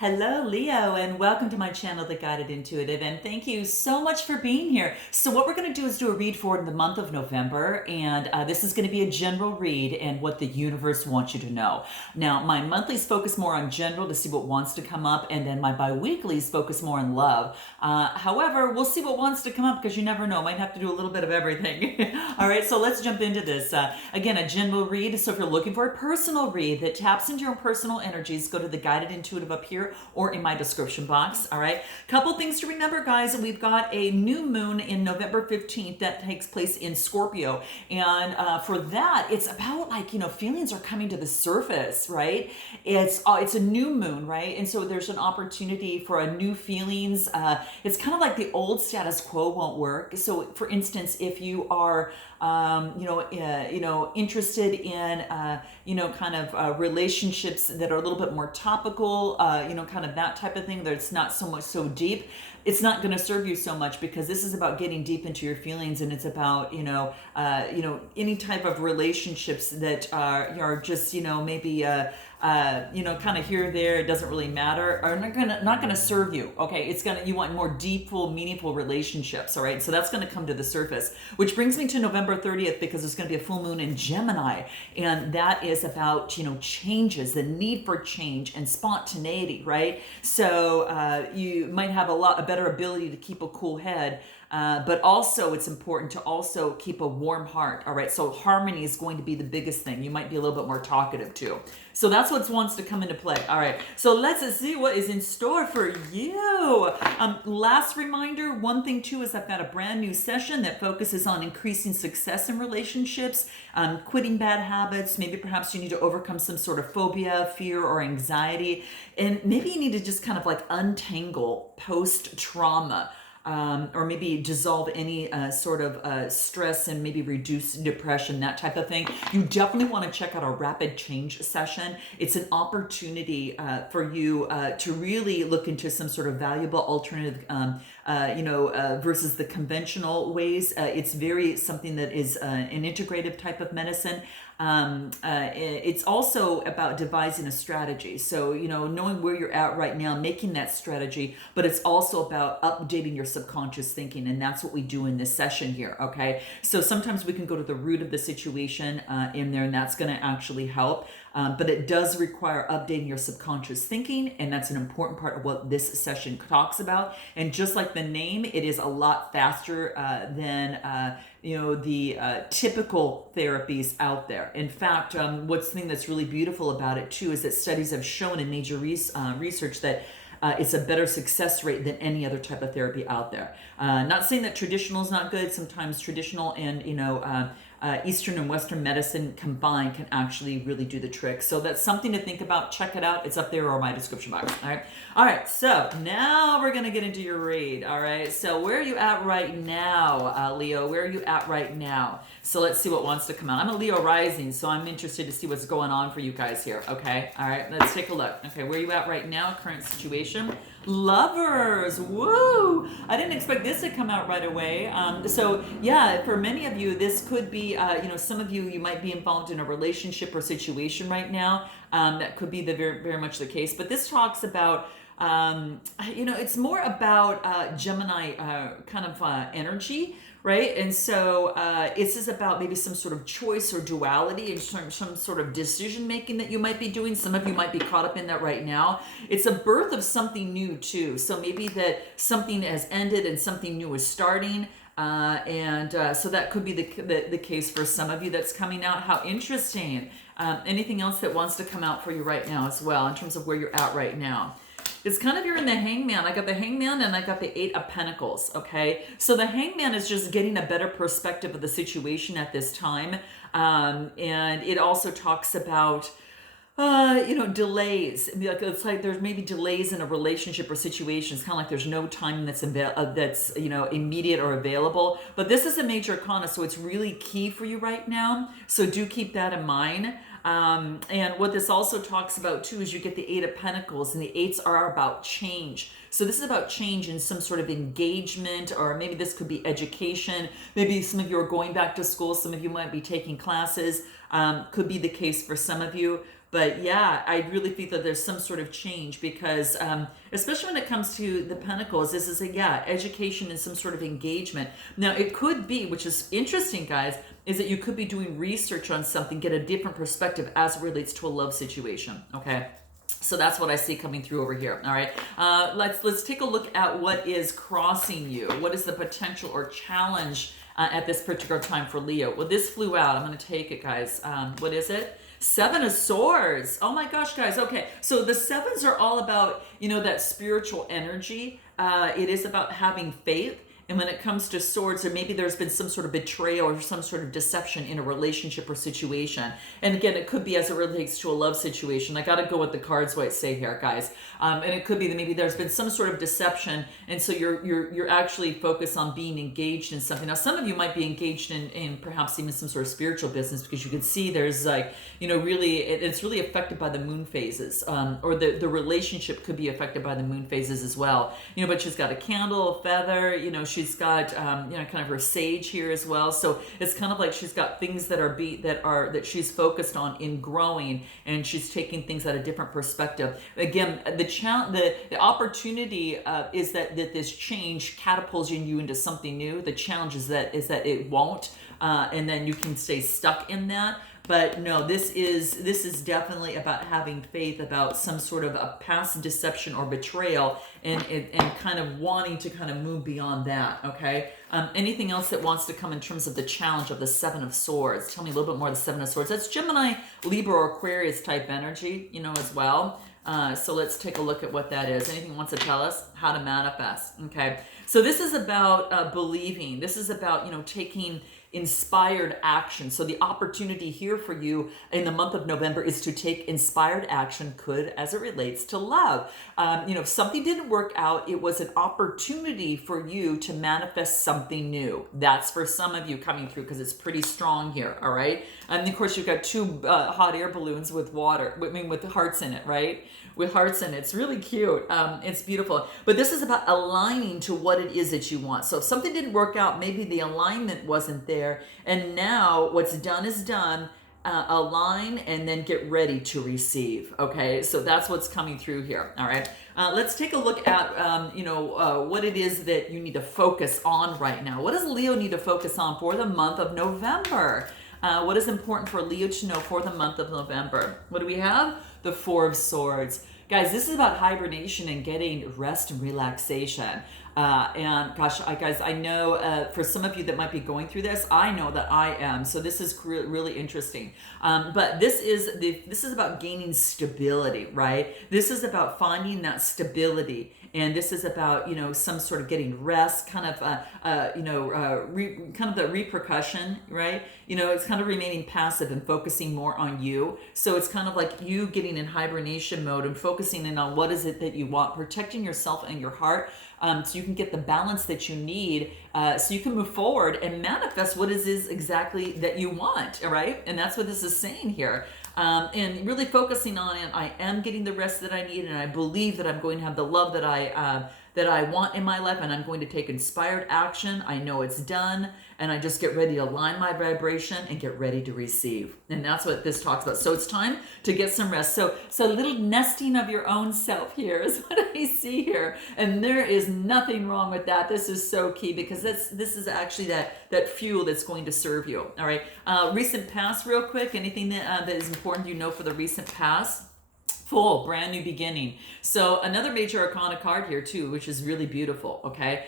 Hello, Leo, and welcome to my channel, The Guided Intuitive, and thank you so much for being here. So what we're going to do is do a read for the month of November, and this is going to be a general read and what the universe wants you to know. Now, my monthlies focus more on general to see what wants to come up, and then my bi-weeklies focus more on love. However, we'll see what wants to come up because you never know. Might have to do a little bit of everything. All right, so let's jump into this. Again, a general read, so if you're looking for a personal read that taps into your personal energies, go to The Guided Intuitive up here or in my description box. All right. Couple things to remember, guys. We've got a new moon in November 15th that takes place in Scorpio. And for that, it's about feelings are coming to the surface, right? It's a new moon, right? And so there's an opportunity for a new feelings. It's kind of like the old status quo won't work. So for instance, if you are interested in, relationships that are a little bit more topical, kind of that type of thing, that it's not so much so deep, it's not going to serve you so much because this is about getting deep into your feelings, and it's about, any type of relationships that are just, maybe, kind of here or there, it doesn't really matter, are not gonna serve you. Okay, you want more deepful, meaningful relationships. All right, so that's gonna come to the surface, which brings me to November 30th because there's gonna be a full moon in Gemini, and that is about changes, the need for change and spontaneity, right? So you might have a better ability to keep a cool head. But also it's important to also keep a warm heart. All right. So harmony is going to be the biggest thing. You might be a little bit more talkative too. So that's what wants to come into play. All right. So let's see what is in store for you. Last reminder, one thing too, is I've got a brand new session that focuses on increasing success in relationships, quitting bad habits. Maybe perhaps you need to overcome some sort of phobia, fear, or anxiety. And maybe you need to just kind of untangle post-trauma. Or maybe dissolve any sort of stress and maybe reduce depression, that type of thing. You definitely want to check out our rapid change session. It's an opportunity for you to really look into some sort of valuable alternative, versus the conventional ways. It's very something that is an integrative type of medicine. It's also about devising a strategy. So, knowing where you're at right now, making that strategy, but it's also about updating your subconscious thinking. And that's what we do in this session here. Okay. So sometimes we can go to the root of the situation in there, and that's going to actually help. But it does require updating your subconscious thinking, and that's an important part of what this session talks about. And just like the name, it is a lot faster than the typical therapies out there. In fact, what's the thing that's really beautiful about it too is that studies have shown in major research that it's a better success rate than any other type of therapy out there. Not saying that traditional is not good. Sometimes traditional and Eastern and Western medicine combined can actually really do the trick. So that's something to think about. Check it out. It's up there or my description box. All right. So now we're gonna get into your read. All right. So where are you at right now, Leo? Where are you at right now? So let's see what wants to come out. I'm a Leo rising, so I'm interested to see what's going on for you guys here. Okay. All right. Let's take a look. Okay. Where are you at right now? Current situation. Lovers. Woo! I didn't expect this to come out right away. So yeah, for many of you, this could be, some of you might be involved in a relationship or situation right now. That could be very, very much the case. But this talks about, it's more about Gemini kind of energy. Right. And so this is about maybe some sort of choice or duality and some sort of decision making that you might be doing. Some of you might be caught up in that right now. It's a birth of something new, too. So maybe that something has ended and something new is starting. So that could be the case for some of you that's coming out. How interesting. Anything else that wants to come out for you right now as well in terms of where you're at right now? It's kind of, you're in the Hangman. I got the Hangman and I got the Eight of Pentacles, okay? So the Hangman is just getting a better perspective of the situation at this time. And it also talks about, delays. It's like there's maybe delays in a relationship or situation. It's kind of like there's no time that's immediate or available. But this is a major arcana, so it's really key for you right now. So do keep that in mind. And what this also talks about too is you get the Eight of Pentacles, and the eights are about change. So this is about change in some sort of engagement, or maybe this could be education. Maybe some of you are going back to school. Some of you might be taking classes. Could be the case for some of you. But yeah, I really think that there's some sort of change because, especially when it comes to the Pentacles, this is education and some sort of engagement. Now, it could be, which is interesting, guys, is that you could be doing research on something, get a different perspective as it relates to a love situation. Okay. So that's what I see coming through over here. All right, let's take a look at what is crossing you. What is the potential or challenge at this particular time for Leo? Well, this flew out. I'm going to take it, guys. What is it? Seven of Swords. Oh my gosh, guys. Okay, so the sevens are all about, that spiritual energy. It is about having faith. And when it comes to swords, or maybe there's been some sort of betrayal or some sort of deception in a relationship or situation. And again, it could be as it relates to a love situation. I got to go with the cards what I say here, guys. And it could be that maybe there's been some sort of deception, and so you're actually focused on being engaged in something. Now, some of you might be engaged in perhaps even some sort of spiritual business, because you can see there's really it's really affected by the moon phases, or the relationship could be affected by the moon phases as well. But she's got a candle, a feather. She's got kind of her sage here as well. So it's kind of like she's got things that she's focused on in growing, and she's taking things at a different perspective. Again, the opportunity is that this change catapults you into something new. The challenge is that it won't, and then you can stay stuck in that. But no, this is definitely about having faith about some sort of a past deception or betrayal, and kind of wanting to kind of move beyond that. Okay. Anything else that wants to come in terms of the challenge of the Seven of Swords? Tell me a little bit more of the Seven of Swords. That's Gemini, Libra, or Aquarius type energy, as well. So let's take a look at what that is. Anything wants to tell us how to manifest? Okay. So this is about believing. This is about, taking inspired action. So the opportunity here for you in the month of November is to take inspired action, as it relates to love. If something didn't work out, it was an opportunity for you to manifest something new. That's for some of you coming through, because it's pretty strong here. All right. And of course, you've got two hot air balloons with with hearts in it, right? With hearts in it. It's really cute. It's beautiful. But this is about aligning to what it is that you want. So if something didn't work out, maybe the alignment wasn't there. And now what's done is done. Align and then get ready to receive. Okay, so that's what's coming through here. All right, let's take a look at what it is that you need to focus on right now. What does Leo need to focus on for the month of November? What is important for Leo to know for the month of November? What do we have? The Four of Swords. Guys, this is about hibernation and getting rest and relaxation. And gosh, guys, I know for some of you that might be going through this, I know that I am. So this is really interesting. But this is about gaining stability, right? This is about finding that stability. And this is about, some sort of getting rest, kind of the repercussion, right? It's kind of remaining passive and focusing more on you. So it's kind of like you getting in hibernation mode and focusing in on what is it that you want, protecting yourself and your heart, so you can get the balance that you need, so you can move forward and manifest what it is exactly that you want, all right? And that's what this is saying here. And really focusing on it. I am getting the rest that I need, and I believe that I'm going to have the love that I want in my life, and I'm going to take inspired action. I know it's done, and I just get ready to align my vibration and get ready to receive. And that's what this talks about. So it's time to get some rest. So a little nesting of your own self here is what I see here. And there is nothing wrong with that. This is so key, because this is actually that fuel that's going to serve you. All right. Recent past, real quick. Anything that is important for the recent past? Full, brand new beginning. So another major arcana card here too, which is really beautiful. Okay.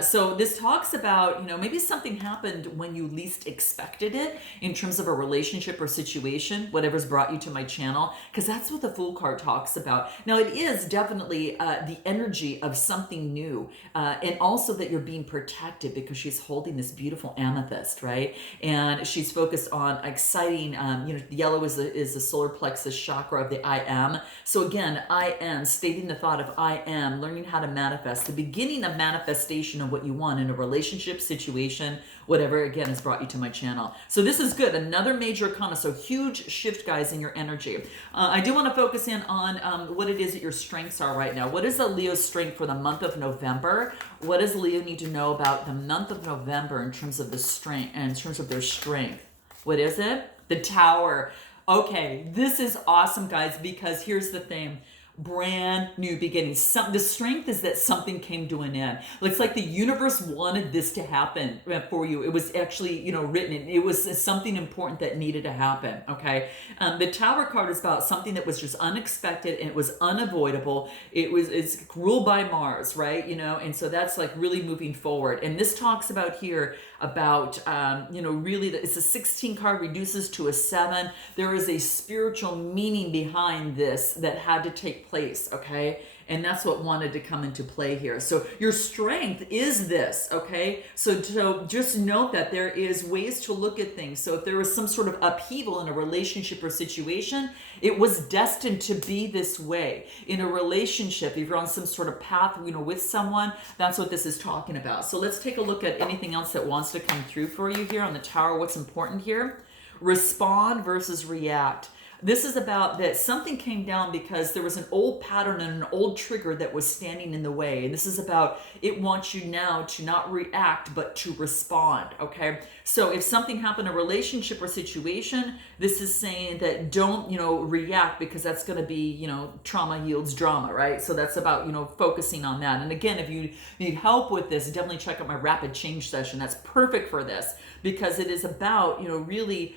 So this talks about, maybe something happened when you least expected it in terms of a relationship or situation, whatever's brought you to my channel, because that's what the Fool card talks about. Now, it is definitely the energy of something new, and also that you're being protected, because she's holding this beautiful amethyst, right? And she's focused on exciting, yellow is the solar plexus chakra of the I am. So again, I am, stating the thought of I am, learning how to manifest, the beginning of manifestation of what you want in a relationship, situation, whatever, again, has brought you to my channel. So this is good. Another major arcana. So huge shift, guys, in your energy. I do want to focus in on what it is that your strengths are right now. What is a Leo's strength for the month of November? What does Leo need to know about the month of November in terms of the strength and in terms of their strength? What is it? The Tower. Okay, this is awesome, guys, because here's the thing. Brand new beginnings. The strength is that something came to an end. It's like the universe wanted this to happen for you. It was actually, written. It was something important that needed to happen. Okay, the Tower card is about something that was just unexpected and it was unavoidable. It's ruled by Mars, right? And so that's like really moving forward. And this talks about here about really that it's a 16 card reduces to a 7. There is a spiritual meaning behind this that had to take place, okay? And that's what wanted to come into play here. So your strength is this, okay? So just note that there is ways to look at things. So if there was some sort of upheaval in a relationship or situation, it was destined to be this way. In a relationship, if you're on some sort of path, with someone, that's what this is talking about. So let's take a look at anything else that wants to come through for you here on the Tower. What's important here? Respond versus react. This is about that something came down because there was an old pattern and an old trigger that was standing in the way. And this is about it wants you now to not react, but to respond, okay? So if something happened, a relationship or situation, this is saying that don't, react because that's going to be, trauma yields drama, right? So that's about, focusing on that. And again, if you need help with this, definitely check out my rapid change session. That's perfect for this because it is about, really,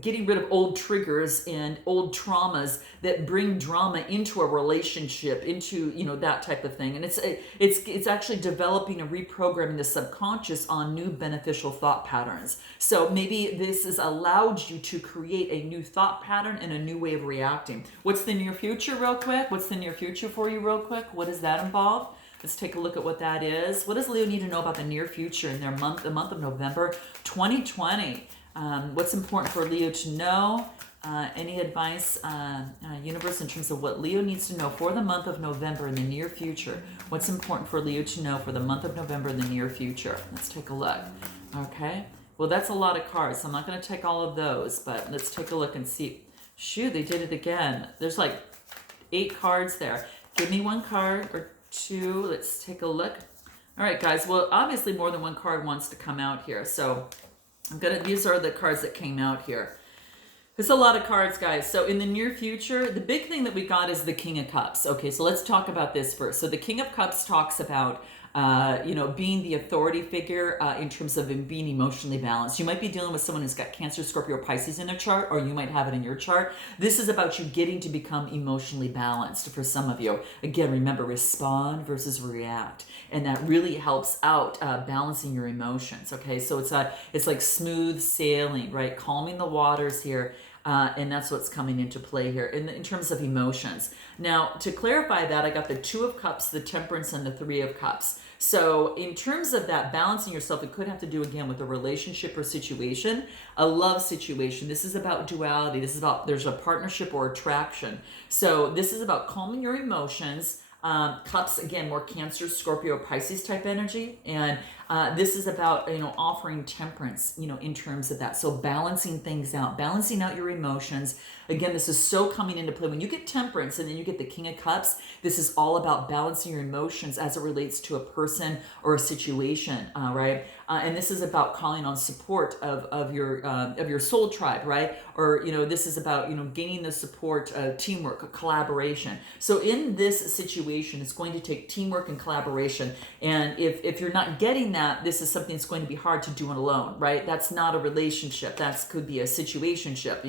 getting rid of old triggers and old traumas that bring drama into a relationship, into that type of thing. And it's actually developing and reprogramming the subconscious on new beneficial thought patterns. So maybe this has allowed you to create a new thought pattern and a new way of reacting. What's the near future, real quick? What's the near future for you, real quick? What does that involve? Let's take a look at what that is. What does Leo need to know about the near future in the month of November 2020? What's important for Leo to know? Any advice, universe, in terms of what Leo needs to know for the month of November in the near future? What's important for Leo to know for the month of November in the near future? Let's take a look. Okay. Well, that's a lot of cards, so I'm not going to take all of those, but let's take a look and see. Shoot, they did it again. There's like 8 cards there. Give me one card or 2. Let's take a look. All right, guys. Well, obviously more than one card wants to come out here, so these are the cards that came out here. There's a lot of cards, guys. So in the near future, the big thing that we got is the King of Cups. Okay, so let's talk about this first. So the King of Cups talks about, being the authority figure in terms of being emotionally balanced. You might be dealing with someone who's got Cancer, Scorpio, or Pisces in their chart, or you might have it in your chart. This is about you getting to become emotionally balanced for some of you. Again, remember, respond versus react. And that really helps out balancing your emotions, okay? So it's like smooth sailing, right? Calming the waters here. And that's what's coming into play here in terms of emotions. Now, to clarify that, I got the 2 of Cups, the Temperance, and the 3 of Cups. So in terms of that balancing yourself, it could have to do, again, with a relationship or situation, a love situation. This is about duality. This is about there's a partnership or attraction. So this is about calming your emotions. Cups, again, more Cancer, Scorpio, Pisces type energy. And this is about, offering temperance, in terms of that. So balancing things out, balancing out your emotions. Again, this is so coming into play. When you get Temperance and then you get the King of Cups, this is all about balancing your emotions as it relates to a person or a situation, right? And this is about calling on support of your soul tribe, right? Or, this is about, gaining the support, teamwork, collaboration. So in this situation, it's going to take teamwork and collaboration. And if you're not getting that, this is something that's going to be hard to do alone, right? That's not a relationship. That could be a situationship,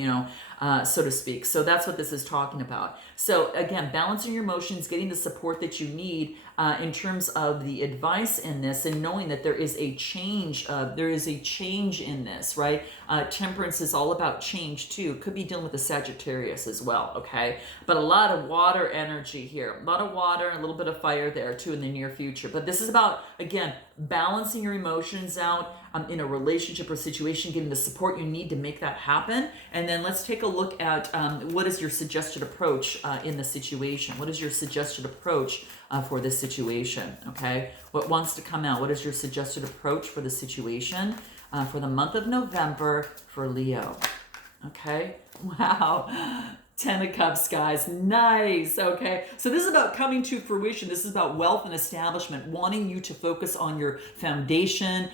so to speak. So that's what this is talking about. So again, balancing your emotions, getting the support that you need in terms of the advice in this, and knowing that there is a change. There is a change in this, right? Temperance is all about change too. Could be dealing with the Sagittarius as well, okay? But a lot of water energy here. A lot of water and a little bit of fire there too in the near future. But this is about, again, balancing your emotions out in a relationship or situation, getting the support you need to make that happen. And then let's take a look at what is your suggested approach in the situation. What is your suggested approach for this situation, okay? What wants to come out? What is your suggested approach for the situation for the month of November for Leo, okay? Wow. Ten of Cups, guys. Nice. Okay. So this is about coming to fruition. This is about wealth and establishment, wanting you to focus on your foundation,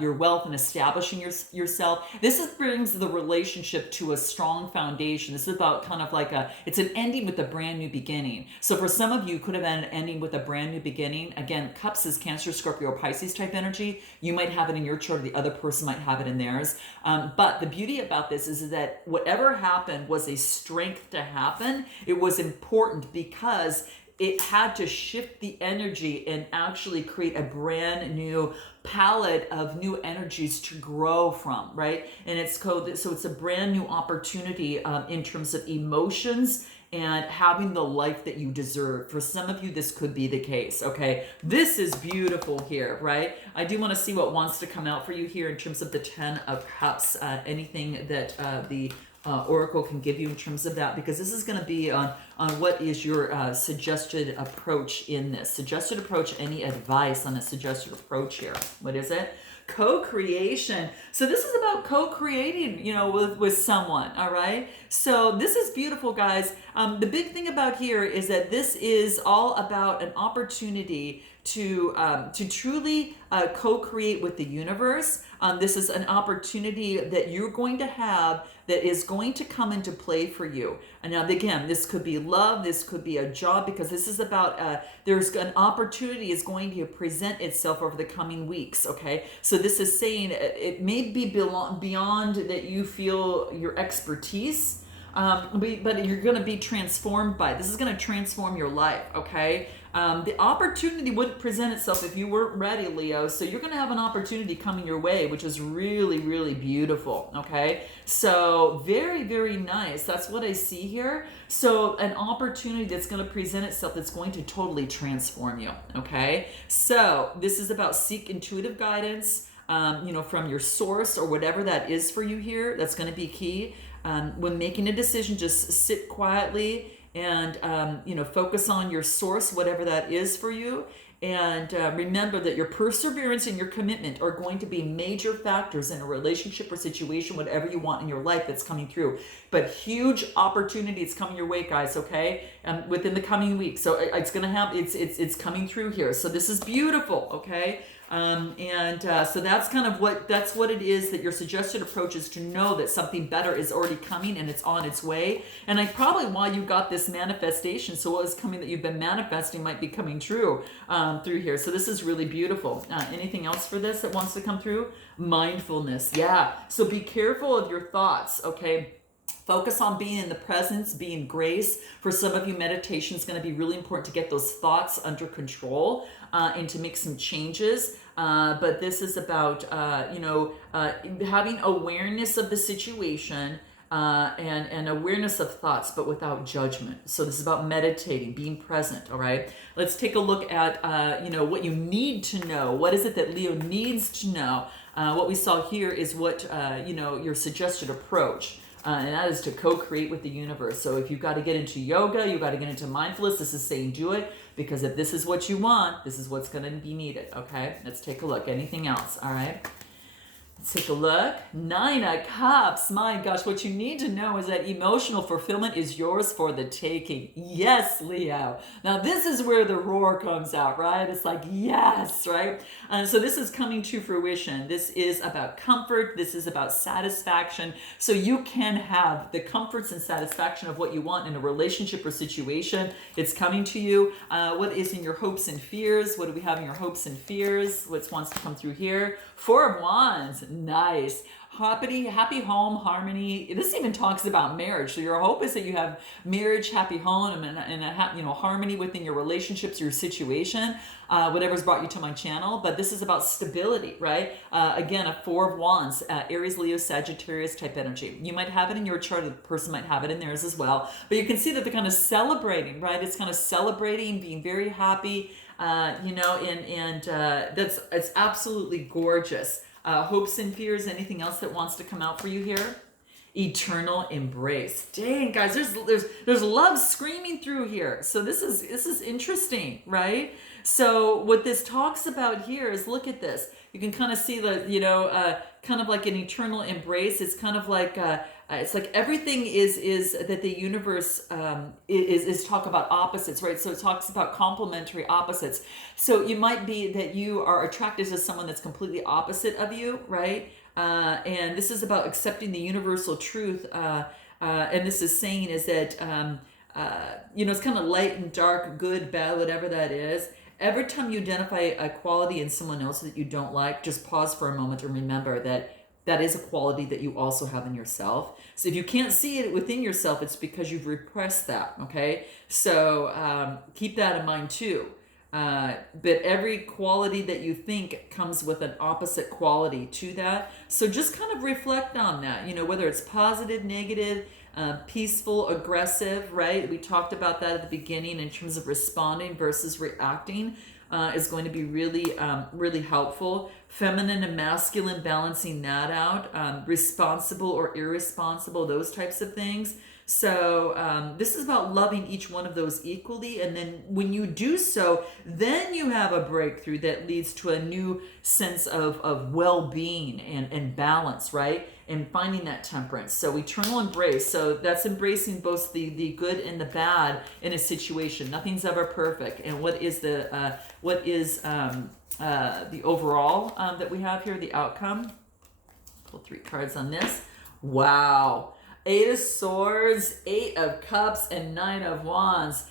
your wealth, and establishing yourself. Brings the relationship to a strong foundation. This is about kind of like it's an ending with a brand new beginning. So for some of you, it could have been an ending with a brand new beginning. Again, Cups is Cancer, Scorpio, Pisces type energy. You might have it in your chart, or the other person might have it in theirs. But the beauty about this is that whatever happened was a strength to happen. It was important because it had to shift the energy and actually create a brand new palette of new energies to grow from, right? And so it's a brand new opportunity in terms of emotions and having the life that you deserve. For some of you, this could be the case, okay? This is beautiful here, right? I do want to see what wants to come out for you here in terms of the Ten of Cups, anything that the Oracle can give you in terms of that, because this is going to be on what is your suggested approach in this. Suggested approach, any advice on a suggested approach here? What is it? Co-creation. So this is about co-creating, with someone, all right? So this is beautiful, guys. The big thing about here is that this is all about an opportunity to truly co-create with the universe. This is an opportunity that you're going to have that is going to come into play for you. And now, again, this could be love, this could be a job, because this is about, there's an opportunity is going to present itself over the coming weeks, okay? So this is saying it may be beyond that you feel your expertise, but you're going to be transformed by it. This is going to transform your life, okay? The opportunity wouldn't present itself if you weren't ready, Leo. So you're going to have an opportunity coming your way, which is really, really beautiful, okay? So very, very nice. That's what I see here. So an opportunity that's going to present itself that's going to totally transform you, okay? So this is about seek intuitive guidance, from your source or whatever that is for you here. That's going to be key. When making a decision, just sit quietly and focus on your source, whatever that is for you. And remember that your perseverance and your commitment are going to be major factors in a relationship or situation, whatever you want in your life that's coming through. But huge opportunity is coming your way, guys, okay? Within the coming weeks. So it's going to have, it's coming through here. So this is beautiful, okay? So that's kind of what it is, that your suggested approach is to know that something better is already coming and it's on its way. And probably why you got this manifestation. So what is coming that you've been manifesting might be coming true through here. So this is really beautiful. Anything else for this that wants to come through? Mindfulness. Yeah. So be careful of your thoughts. Okay. Focus on being in the presence, being grace. For some of you, meditation is going to be really important to get those thoughts under control and to make some changes. But this is about, having awareness of the situation and awareness of thoughts, but without judgment. So this is about meditating, being present, all right? Let's take a look at, what you need to know. What is it that Leo needs to know? What we saw here is what, your suggested approach. And that is to co-create with the universe. So if you've got to get into yoga, you've got to get into mindfulness, this is saying do it, because if this is what you want, this is what's going to be needed, okay? Let's take a look. Anything else, all right? Let's take a look. Nine of Cups. My gosh, what you need to know is that emotional fulfillment is yours for the taking. Yes, Leo. Now, this is where the roar comes out, right? It's like, yes, right? So this is coming to fruition. This is about comfort. This is about satisfaction. So you can have the comforts and satisfaction of what you want in a relationship or situation. It's coming to you. What is in your hopes and fears? What do we have in your hopes and fears? What wants to come through here? Four of Wands. Nice. Happy home, harmony. This even talks about marriage. So your hope is that you have marriage, happy home, and harmony within your relationships, your situation, whatever's brought you to my channel. But this is about stability, right? Again, a Four of Wands, Aries, Leo, Sagittarius type energy. You might have it in your chart. The person might have it in theirs as well. But you can see that they're kind of celebrating, right? It's kind of celebrating, being very happy, it's absolutely gorgeous. Hopes and fears, anything else that wants to come out for you here? Eternal embrace. Dang, guys, there's love screaming through here. So this is interesting, right? So what this talks about here is, look at this. You can kind of see the, kind of like an eternal embrace. It's kind of like it's like everything is that the universe is talk about opposites, right? So it talks about complementary opposites. So you might be that you are attracted to someone that's completely opposite of you, right? And this is about accepting the universal truth. And this is saying is that it's kind of light and dark, good, bad, whatever that is. Every time you identify a quality in someone else that you don't like, just pause for a moment and remember that that is a quality that you also have in yourself. So if you can't see it within yourself, it's because you've repressed that, okay? So keep that in mind too. But every quality that you think comes with an opposite quality to that. So just kind of reflect on that, whether it's positive, negative, peaceful, aggressive, right? We talked about that at the beginning in terms of responding versus reacting. Is going to be really, really helpful. Feminine and masculine, balancing that out. Responsible or irresponsible, those types of things. So this is about loving each one of those equally. And then when you do so, then you have a breakthrough that leads to a new sense of well-being and balance, right? And finding that temperance. So eternal embrace. So that's embracing both the good and the bad in a situation. Nothing's ever perfect. And what is the overall that we have here, the outcome? Pull 3 cards on this. Wow. 8 of Swords, 8 of Cups, and 9 of Wands.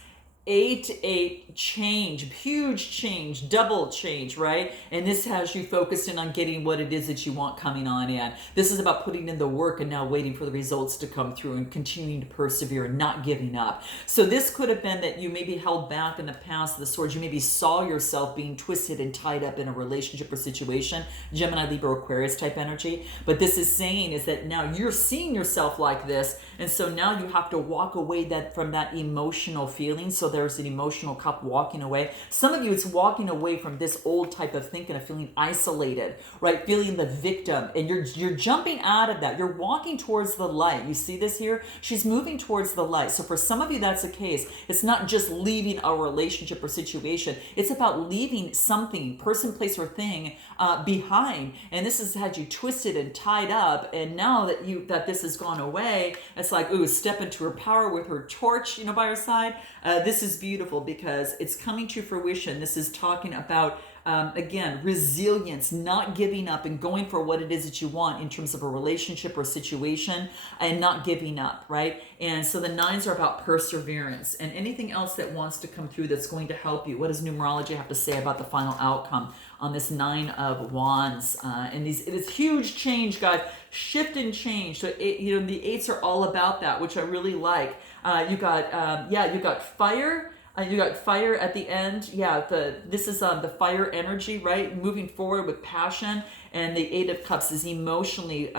8 change, huge change, double change, right? And this has you focused in on getting what it is that you want coming on in. This is about putting in the work and now waiting for the results to come through and continuing to persevere and not giving up. So this could have been that you maybe held back in the past, the Swords. You maybe saw yourself being twisted and tied up in a relationship or situation, Gemini, Libra, Aquarius type energy. But this is saying is that now you're seeing yourself like this, and so now you have to walk away from that emotional feeling. So there's an emotional cup walking away. Some of you, it's walking away from this old type of thinking of feeling isolated, right? Feeling the victim, and you're jumping out of that. You're walking towards the light. You see this here? She's moving towards the light. So for some of you, that's the case. It's not just leaving a relationship or situation. It's about leaving something, person, place, or thing behind. And this has had you twisted and tied up. And now that this has gone away, it's like, ooh, step into her power with her torch, by her side. This is beautiful because it's coming to fruition. This is talking about, again, resilience, not giving up and going for what it is that you want in terms of a relationship or situation and not giving up, right? And so the 9s are about perseverance and anything else that wants to come through that's going to help you. What does numerology have to say about the final outcome on this 9 of Wands? And it is huge change, guys. Shift and change. So, the 8s are all about that, which I really like. You got fire. You got fire at the end. Yeah, this is the fire energy, right? Moving forward with passion. And the 8 of Cups is emotionally,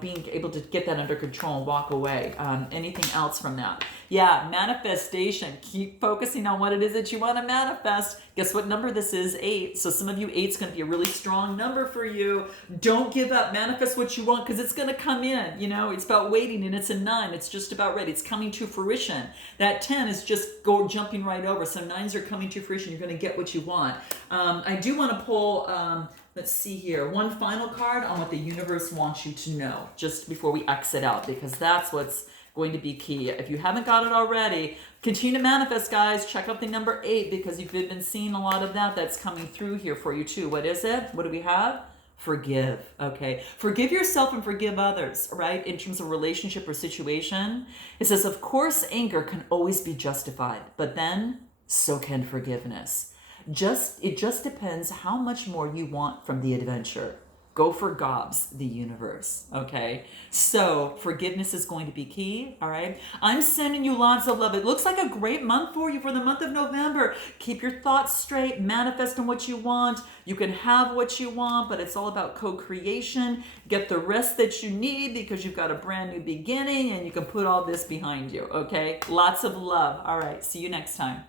being able to get that under control and walk away. Anything else from that? Yeah, manifestation. Keep focusing on what it is that you want to manifest. Guess what number this is? 8. So some of you, 8's going to be a really strong number for you. Don't give up. Manifest what you want because it's going to come in. It's about waiting, and it's a 9. It's just about ready. It's coming to fruition. That 10 is just jumping right over. So 9s are coming to fruition. You're going to get what you want. I do want to pull... let's see here. One final card on what the universe wants you to know just before we exit out, because that's what's going to be key. If you haven't got it already, continue to manifest, guys. Check out the number 8 because you've been seeing a lot of that's coming through here for you too. What is it? What do we have? Forgive. Okay. Forgive yourself and forgive others, right? In terms of relationship or situation. It says, of course, anger can always be justified, but then so can forgiveness. It just depends how much more you want from the adventure. Go for gobs, the universe, okay? So forgiveness is going to be key, all right? I'm sending you lots of love. It looks like a great month for you for the month of November. Keep your thoughts straight, manifest on what you want. You can have what you want, but it's all about co-creation. Get the rest that you need because you've got a brand new beginning and you can put all this behind you, okay? Lots of love. All right, see you next time.